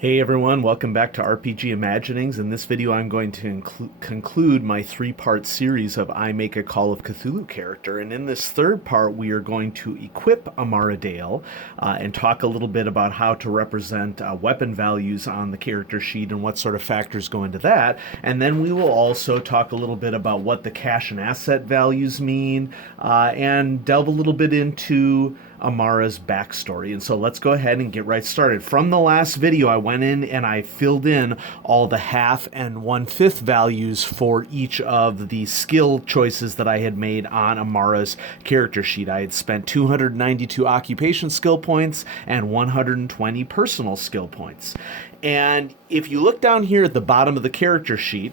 Hey everyone, welcome back to RPG Imaginings. In this video I'm going to conclude my three-part series of I Make a Call of Cthulhu character, and in this third part we are going to equip Amara Dale and talk a little bit about how to represent weapon values on the character sheet and what sort of factors go into that, and then we will also talk a little bit about what the cash and asset values mean and delve a little bit into Amara's backstory. And so let's go ahead and get right started. From the last video, I went in and I filled in all the half and 1/5 values for each of the skill choices that I had made on Amara's character sheet. I had spent 292 occupation skill points and 120 personal skill points. And if you look down here at the bottom of the character sheet,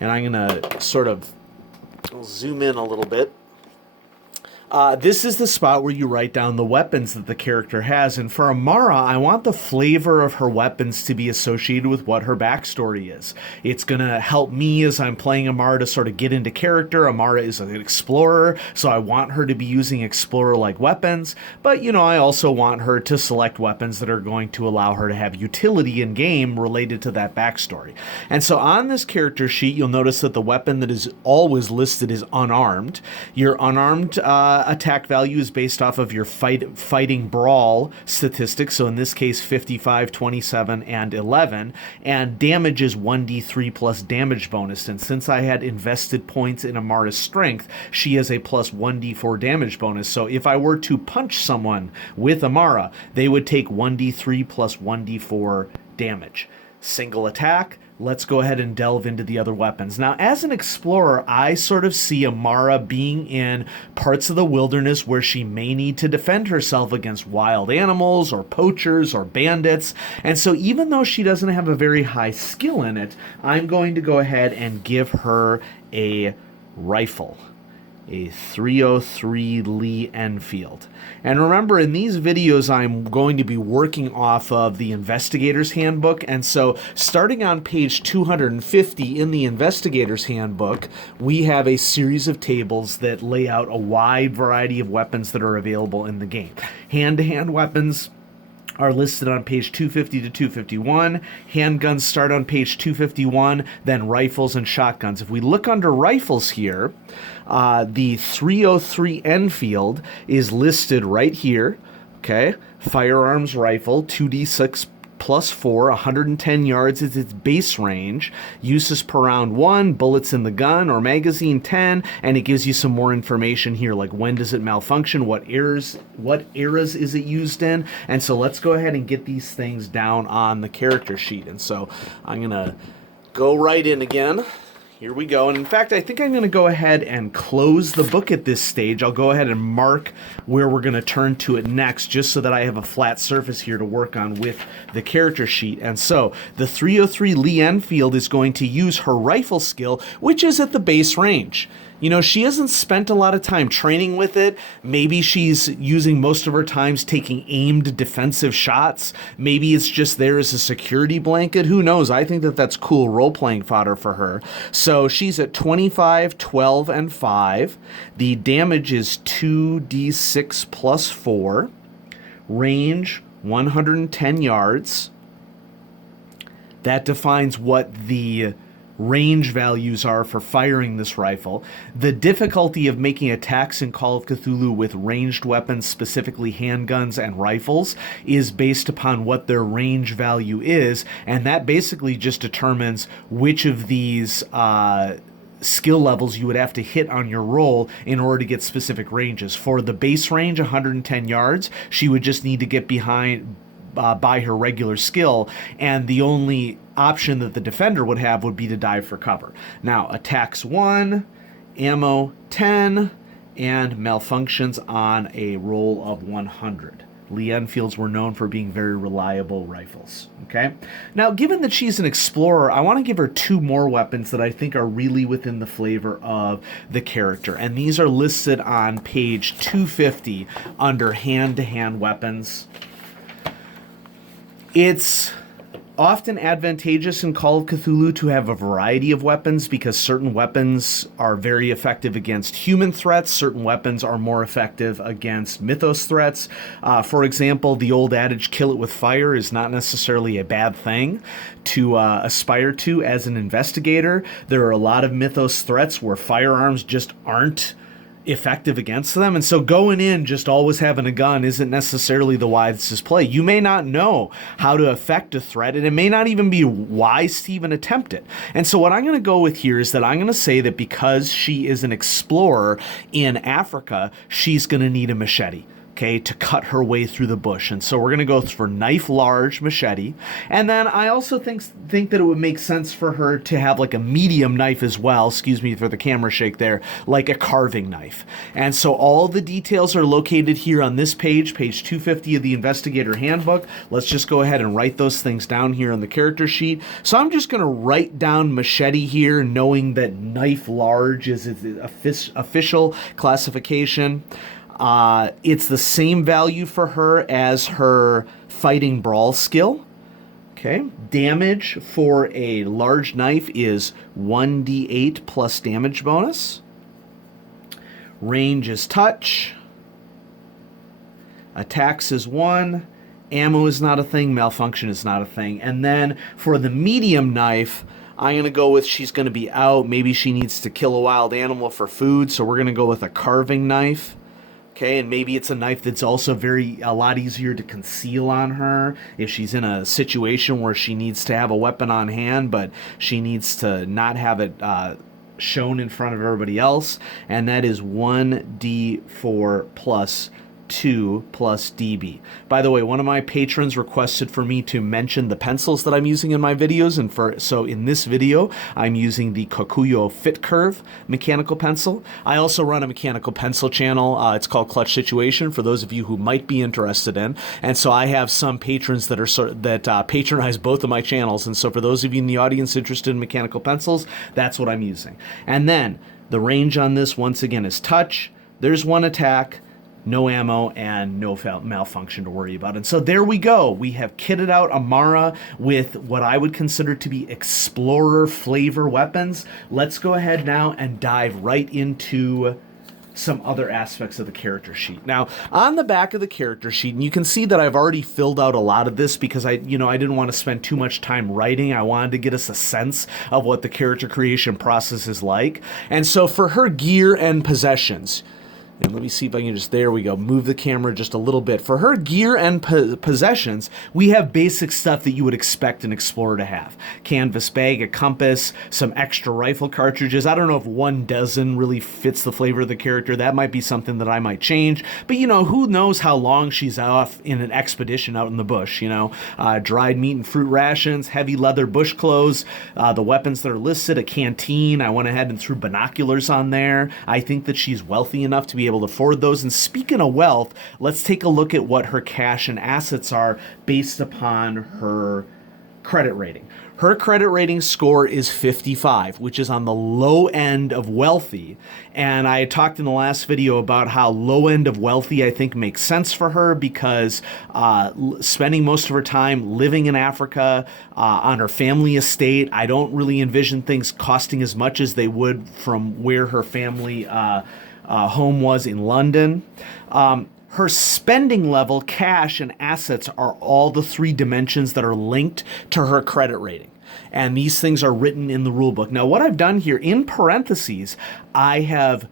and I'm going to sort of zoom in a little bit, this is the spot where you write down the weapons that the character has. And for Amara, I want the flavor of her weapons to be associated with what her backstory is. It's going to help me as I'm playing Amara to sort of get into character. Amara is an explorer, so I want her to be using explorer-like weapons. But, you know, I also want her to select weapons that are going to allow her to have utility in game related to that backstory. And so on this character sheet, you'll notice that the weapon that is always listed is unarmed. Your unarmed attack value is based off of your fighting brawl statistics, so in this case 55, 27, and 11, and damage is 1d3 plus damage bonus, and since I had invested points in Amara's strength, she has a plus 1d4 damage bonus, so if I were to punch someone with Amara, they would take 1d3 plus 1d4 damage. Single attack. Let's go ahead and delve into the other weapons. Now, as an explorer, I sort of see Amara being in parts of the wilderness where she may need to defend herself against wild animals or poachers or bandits. And so even though she doesn't have a very high skill in it, I'm going to go ahead and give her a rifle. A 303 Lee Enfield. And remember, in these videos, I'm going to be working off of the Investigator's Handbook. And so starting on page 250 in the Investigator's Handbook, we have a series of tables that lay out a wide variety of weapons that are available in the game. Hand-to-hand weapons are listed on page 250 to 251. Handguns start on page 251, then rifles and shotguns. If we look under rifles here, the 303 Enfield is listed right here. Okay, firearms rifle, 2d6 plus 4, 110 yards is its base range. Uses per round 1, bullets in the gun or magazine 10, and it gives you some more information here, like when does it malfunction, what eras is it used in. And so let's go ahead and get these things down on the character sheet. And so I'm gonna go right in again. Here we go. And in fact, I think I'm going to go ahead and close the book at this stage. I'll go ahead and mark where we're going to turn to it next, just so that I have a flat surface here to work on with the character sheet. And so the 303 Lee Enfield is going to use her rifle skill, which is at the base range. You know, she hasn't spent a lot of time training with it. Maybe she's using most of her times taking aimed defensive shots. Maybe it's just there as a security blanket. Who knows? I think that that's cool role-playing fodder for her. So she's at 25, 12, and 5. The damage is 2d6 plus 4. Range, 110 yards. That defines what the range values are for firing this rifle. The difficulty of making attacks in Call of Cthulhu with ranged weapons, specifically handguns and rifles, is based upon what their range value is, and that basically just determines which of these skill levels you would have to hit on your roll in order to get specific ranges. For the base range, 110 yards, she would just need to get behind by her regular skill, and the only option that the defender would have would be to dive for cover. Now, attacks 1, ammo 10, and malfunctions on a roll of 100. Lee Enfields were known for being very reliable rifles. Okay? Now, given that she's an explorer, I want to give her 2 more weapons that I think are really within the flavor of the character. And these are listed on page 250 under hand-to-hand weapons. It's often advantageous in Call of Cthulhu to have a variety of weapons because certain weapons are very effective against human threats. Certain weapons are more effective against mythos threats. For example, the old adage, kill it with fire, is not necessarily a bad thing to aspire to as an investigator. There are a lot of mythos threats where firearms just aren't effective against them, and so going in just always having a gun isn't necessarily the wisest play. You may not know how to affect a threat, and it may not even be wise to even attempt it. And so what I'm going to go with here is that I'm going to say that because she is an explorer in Africa, she's going to need a machete, okay, to cut her way through the bush. And so we're going to go for knife large machete. And then I also think that it would make sense for her to have like a medium knife as well, excuse me for the camera shake there, like a carving knife. And so all the details are located here on this page 250 of the Investigator Handbook. Let's just go ahead and write those things down here on the character sheet. So I'm just going to write down machete here, knowing that knife large is the official classification. It's the same value for her as her fighting brawl skill. Okay. Damage for a large knife is 1d8 plus damage bonus. Range is touch. Attacks is 1. Ammo is not a thing. Malfunction is not a thing. And then for the medium knife, I'm going to go with she's going to be out. Maybe she needs to kill a wild animal for food. So we're going to go with a carving knife. Okay, and maybe it's a knife that's also a lot easier to conceal on her if she's in a situation where she needs to have a weapon on hand, but she needs to not have it shown in front of everybody else. And that is 1d4 plus 2 plus dB. By the way, one of my patrons requested for me to mention the pencils that I'm using in my videos, and so in this video I'm using the Kokuyo Fit Curve mechanical pencil. I also run a mechanical pencil channel. It's called Clutch Situation, for those of you who might be interested in. And so I have some patrons that patronize both of my channels, and so for those of you in the audience interested in mechanical pencils, that's what I'm using. And then the range on this once again is touch. There's one attack, no ammo, and no malfunction to worry about. And so there we go. We have kitted out Amara with what I would consider to be explorer flavor weapons. Let's go ahead now and dive right into some other aspects of the character sheet. Now, on the back of the character sheet, and you can see that I've already filled out a lot of this because I didn't want to spend too much time writing. I wanted to get us a sense of what the character creation process is like. And so for her gear and possessions, and let me see if I can there we go, move the camera just a little bit. For her gear and possessions, we have basic stuff that you would expect an explorer to have. Canvas bag, a compass, some extra rifle cartridges. I don't know if 1 dozen really fits the flavor of the character. That might be something that I might change. But, who knows how long she's off in an expedition out in the bush, Dried meat and fruit rations, heavy leather bush clothes, the weapons that are listed, a canteen. I went ahead and threw binoculars on there. I think that she's wealthy enough to be able to afford those. And speaking of wealth, let's take a look at what her cash and assets are based upon her credit rating. Her credit rating score is 55, which is on the low end of wealthy. And I talked in the last video about how low end of wealthy I think makes sense for her because spending most of her time living in Africa on her family estate, I don't really envision things costing as much as they would from where her family home was in London. Her spending level, cash, and assets are all the 3 dimensions that are linked to her credit rating. And these things are written in the rule book. Now, what I've done here, in parentheses, I have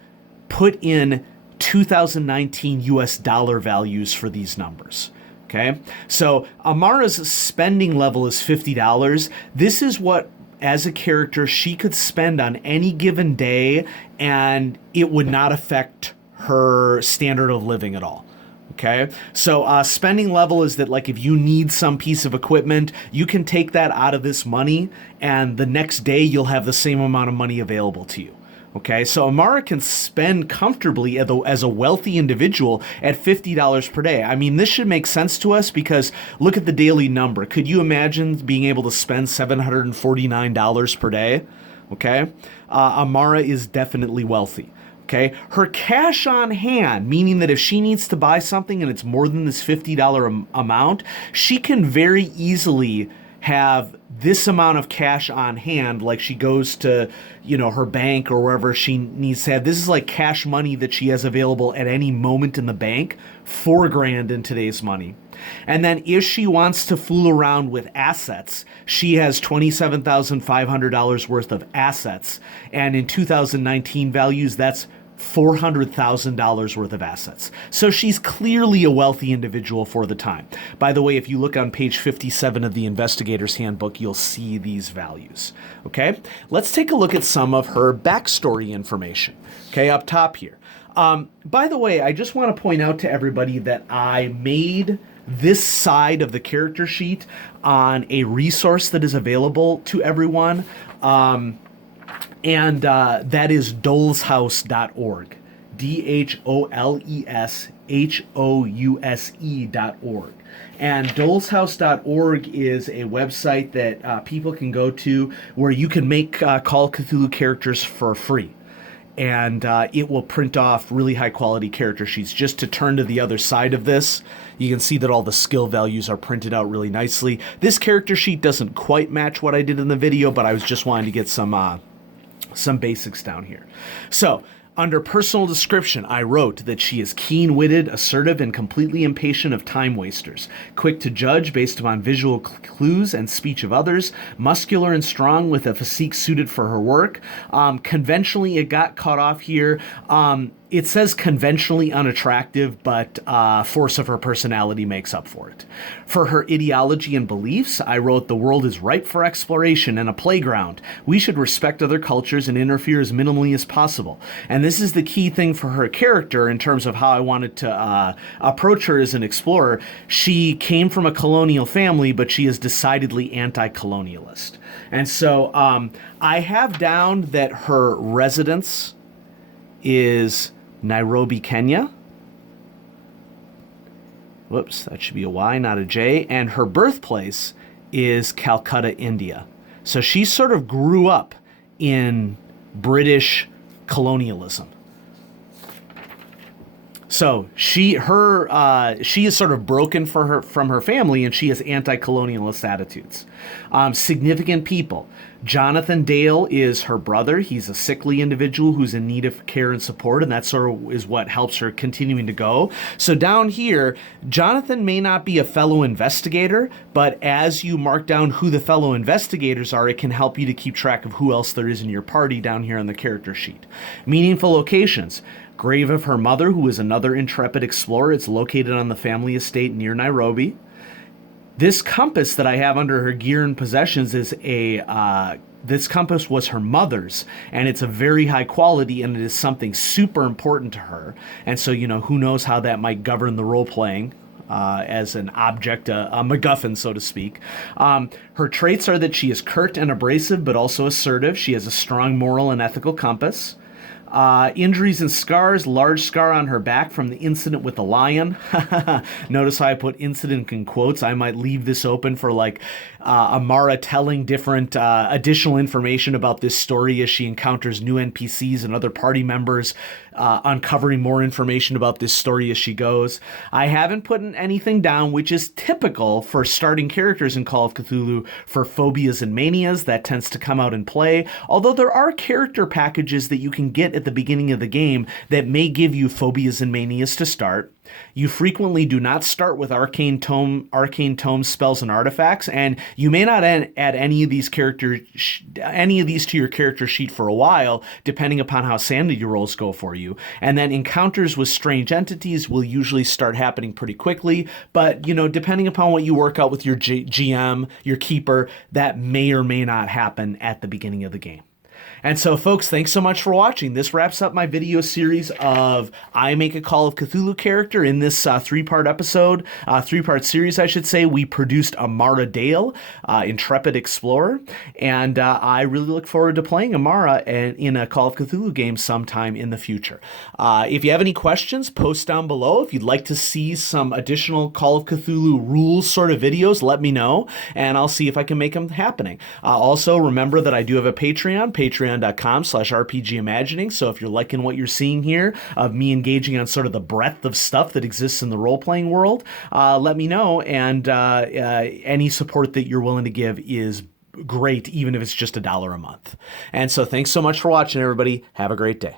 put in 2019 US dollar values for these numbers. Okay? So Amara's spending level is $50. This is what, as a character, she could spend on any given day, and it would not affect her standard of living at all. Okay, so spending level is that, like, if you need some piece of equipment, you can take that out of this money, and the next day you'll have the same amount of money available to you. Okay, so Amara can spend comfortably as a wealthy individual at $50 per day. I mean, this should make sense to us because look at the daily number. Could you imagine being able to spend $749 per day? Okay, Amara is definitely wealthy. Okay, her cash on hand, meaning that if she needs to buy something and it's more than this $50 amount, she can very easily have this amount of cash on hand, like she goes to, her bank or wherever she needs to have. This is like cash money that she has available at any moment in the bank, $4,000 in today's money. And then if she wants to fool around with assets, she has $27,500 worth of assets. And in 2019 values, that's $400,000 worth of assets. So she's clearly a wealthy individual for the time. By the way, if you look on page 57 of the Investigator's Handbook, you'll see these values. Okay, let's take a look at some of her backstory information. Okay, up top here. By the way, I just want to point out to everybody that I made this side of the character sheet on a resource that is available to everyone. And that is doleshouse.org. DOLESHOUSE.org. And doleshouse.org is a website that people can go to where you can make Call of Cthulhu characters for free. And it will print off really high quality character sheets. Just to turn to the other side of this, you can see that all the skill values are printed out really nicely. This character sheet doesn't quite match what I did in the video, but I was just wanting to get some basics down here. So, under personal description, I wrote that she is keen-witted, assertive, and completely impatient of time wasters, quick to judge based upon visual clues and speech of others, muscular and strong with a physique suited for her work. Conventionally, it got cut off here. It says conventionally unattractive, but force of her personality makes up for it. For her ideology and beliefs, I wrote, the world is ripe for exploration and a playground. We should respect other cultures and interfere as minimally as possible. And this is the key thing for her character in terms of how I wanted to approach her as an explorer. She came from a colonial family, but she is decidedly anti-colonialist. And so I have down that her residence is Nairobi, Kenya. Whoops, that should be a Y, not a J. And her birthplace is Calcutta, India. So she sort of grew up in British colonialism. So she is sort of broken from her family, and she has anti-colonialist attitudes. Significant people. Jonathan Dale is her brother. He's a sickly individual who's in need of care and support, and that sort of is what helps her continuing to go. So down here, Jonathan may not be a fellow investigator, but as you mark down who the fellow investigators are, it can help you to keep track of who else there is in your party down here on the character sheet. Meaningful locations. Grave of her mother, who is another intrepid explorer. It's located on the family estate near Nairobi. This compass that I have under her gear and possessions is this compass was her mother's, and it's a very high quality, and it is something super important to her. And so, who knows how that might govern the role-playing as an object, a MacGuffin, so to speak. Her traits are that she is curt and abrasive, but also assertive. She has a strong moral and ethical compass. Injuries and scars, large scar on her back from the incident with the lion. Notice how I put incident in quotes. I might leave this open for Amara telling different additional information about this story as she encounters new NPCs and other party members, uncovering more information about this story as she goes. I haven't put anything down, which is typical for starting characters in Call of Cthulhu, for phobias and manias. That tends to come out in play, although there are character packages that you can get at the beginning of the game that may give you phobias and manias to start. You frequently do not start with arcane tome spells and artifacts, and you may not add any of these to your character sheet for a while, depending upon how sanity rolls go for you. And then encounters with strange entities will usually start happening pretty quickly, but depending upon what you work out with your GM, your keeper, that may or may not happen at the beginning of the game. And so, folks, thanks so much for watching. This wraps up my video series of I Make a Call of Cthulhu character. In this three-part series, I should say, we produced Amara Dale, intrepid explorer, and I really look forward to playing Amara in a Call of Cthulhu game sometime in the future. If you have any questions, post down below. If you'd like to see some additional Call of Cthulhu rules sort of videos, let me know, and I'll see if I can make them happening. Also, remember that I do have a Patreon patreon.com/rpgimagining. So if you're liking what you're seeing here of me engaging on sort of the breadth of stuff that exists in the role-playing world, let me know. And any support that you're willing to give is great, even if it's just $1 a month. And so thanks so much for watching, everybody. Have a great day.